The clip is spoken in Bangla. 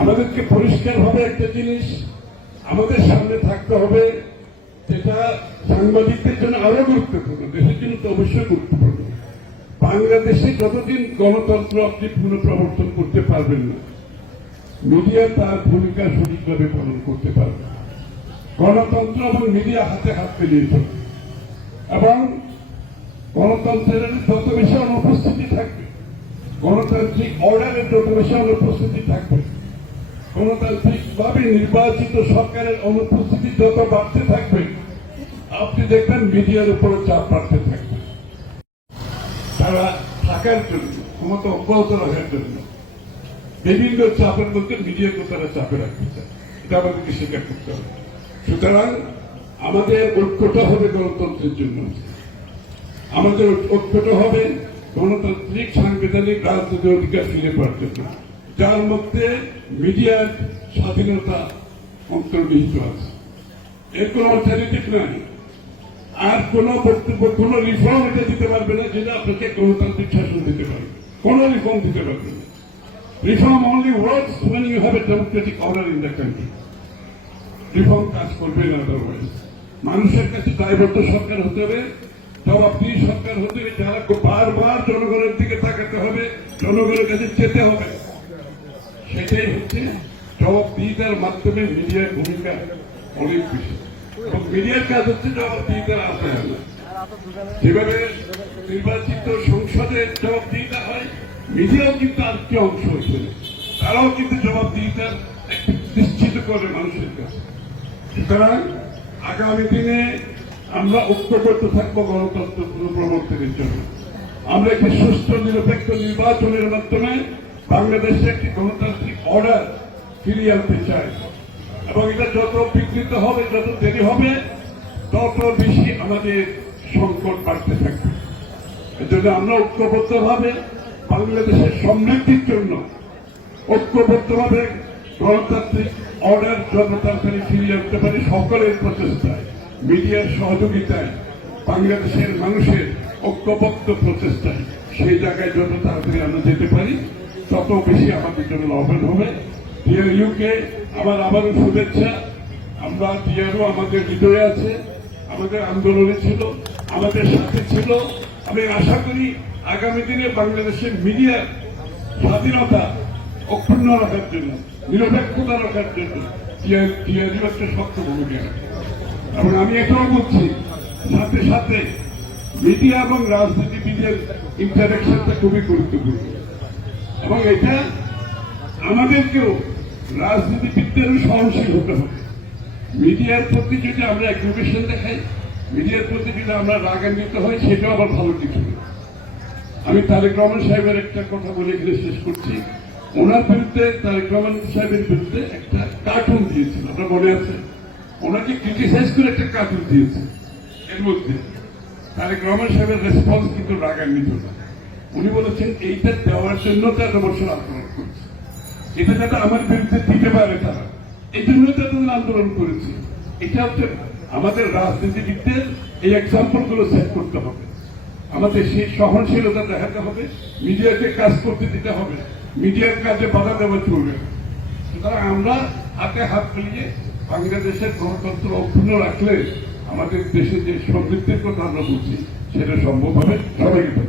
আমাদেরকে পরিষ্কারভাবে একটা জিনিস আমাদের সামনে থাকতে হবে, যেটা সাংবাদিকদের জন্য আরো গুরুত্বপূর্ণ, দেশের জন্য তো অবশ্যই গুরুত্বপূর্ণ। বাংলাদেশে যতদিন গণতন্ত্র আপনি পুনঃপ্রবর্তন করতে পারবেন না, মিডিয়া তার ভূমিকা সঠিকভাবে পালন করতে পারবে। গণতন্ত্র এবং মিডিয়া হাতে হাত মিলিয়ে চলবে এবং গণতন্ত্রের যত বেশি অনুপস্থিতি থাকবে, গণতান্ত্রিক অর্ডারের যত বেশি অনুপস্থিতি থাকবে, গণতান্ত্রিকভাবে নির্বাচিত সরকারের অনুপস্থিতি যত বাড়তে থাকবে, আপনি দেখবেন মিডিয়ার উপর চাপ বাড়তে থাকবে। তারা থাকার জন্য, ক্ষমতা অব্যাহত রাখার জন্য বিভিন্ন চাপের মধ্যে মিডিয়াকে তারা চাপে রাখতে চায়। এটা আমাদেরকে স্বীকার করতে হবে। সুতরাং আমাদের ঐক্যটা হবে গণতন্ত্রের জন্য, আমাদের ঐক্যটা হবে গণতান্ত্রিক সাংবিধানিক রাজনৈতিক অধিকার ফিরে পাওয়ার জন্য, যার মধ্যে মিডিয়ার স্বাধীনতা অন্তর্নিহিত আছে। এর কোন অল্টারনেটিভ নাই। আর কোন বক্তব্য, কোন রিফর্ম এটা দিতে পারবে না যেটা আপনাকে গণতান্ত্রিক শাসন দিতে পারবে। কোন রিফর্ম দিতে পারবে না। Reform only works when you have a democratic order in the country. Reform কাজ করবে না আদারওয়াইজ। মানুষের কাছে দায়বদ্ধ সরকার হতে হবে, জবাবদিহি সরকার হতে হবে, যারা বারবার জনগণের দিকে তাকাতে হবে, জনগণের কাছে যেতে হবে। সেটাই হচ্ছে জবাবদিহিতার মাধ্যমে মিডিয়ার ভূমিকা অনেক বেশি। এবং মিডিয়ার কাজ হচ্ছে জবাবদিহিতার আওতায় আনা। যেভাবে নির্বাচিত সংসদে জবাবদিহিতা হয়, মিডিয়াও কিন্তু আরেকটি অংশ হচ্ছে, তারাও কিন্তু জবাবদিহিতার নিশ্চিত করে মানুষের কাছে। সুতরাং আগামী দিনে আমরা ঐক্যবদ্ধ থাকবো গণতন্ত্র পুনঃপ্রবর্তনের জন্য। আমরা একটি সুষ্ঠু নিরপেক্ষ নির্বাচনের মাধ্যমে বাংলাদেশে একটি গণতান্ত্রিক অর্ডার ফিরিয়ে আনতে চাই এবং এটা যত বিঘ্নিত হবে, যত দেরি হবে, তত বেশি আমাদের সংকট বাড়তে থাকবে। এজন্য আমরা ঐক্যবদ্ধভাবে বাংলাদেশের সমৃদ্ধির জন্য ঐক্যবদ্ধভাবে গণতান্ত্রিক অর্ডার যত তাড়াতাড়ি ফিরিয়ে আনতে পারি সকলের প্রচেষ্টায়, মিডিয়ার সহযোগিতায়, বাংলাদেশের মানুষের ঐক্যবদ্ধ প্রচেষ্টায় সেই জায়গায় যত তাড়াতাড়ি আমরা যেতে পারি তত বেশি আমাদের জন্য লাভবান হবে। টিআরইউকে আমার আবারও শুভেচ্ছা। আমরা টিআরইউ আমাদের হৃদয়ে আছে, আমাদের আন্দোলনে ছিল, আমাদের সাথে ছিল। আমি আশা করি আগামী দিনে বাংলাদেশের মিডিয়ার স্বাধীনতা অক্ষুণ্ণ রাখার জন্য, নিরপেক্ষতা রাখার জন্য টিআরইউ একটা শক্ত ভূমিকা রাখে। এবং আমি এটাও বলছি, সাথে সাথে মিডিয়া এবং রাজনীতিবিদের ইন্টারাকশনটা খুবই গুরুত্বপূর্ণ এবং এটা আমাদেরকেও রাজনীতিবিদদেরও সহনশীল হতে হবে। মিডিয়ার প্রতি যদি আমরা অ্যাগ্রিভেশন দেখাই, মিডিয়ার প্রতি যদি আমরা রাগান্বিত হই, সেটাও আবার ভালো কিছু না। আমি তারেক রহমান সাহেবের একটা কথা বলে এখানে শেষ করছি। ওনার বিরুদ্ধে, তারেক রহমান সাহেবের বিরুদ্ধে একটা কার্টুন দিয়েছিল, আপনার মনে আছে? ওনাকে ক্রিটিসাইজ করে একটা কার্টুন দিয়েছে। এর মধ্যে তারেক রহমান সাহেবের রেসপন্স কিন্তু রাগান্বিত না। উনি বলেছেন এইটা দেওয়ার জন্য তো এত বছর আন্দোলন করছে, এটা যাতে আমার বিরুদ্ধে দিতে পারে তারা, এই জন্যই তো এতদিন আন্দোলন করেছে। এটা হচ্ছে আমাদের রাজনীতিবিদদের এই এক্সাম্পল গুলো সেট করতে হবে, আমাদের সেই সহনশীলতা দেখাতে হবে, মিডিয়াকে কাজ করতে দিতে হবে, মিডিয়ার কাজে বাধা দেওয়া চলবে। সুতরাং আমরা হাতে হাত মিলিয়ে বাংলাদেশের গণতন্ত্র অক্ষুণ্ণ রাখলে আমাদের দেশে যে সমৃদ্ধির কথা আমরা বলছি সেটা সম্ভব হবে। সবাইকে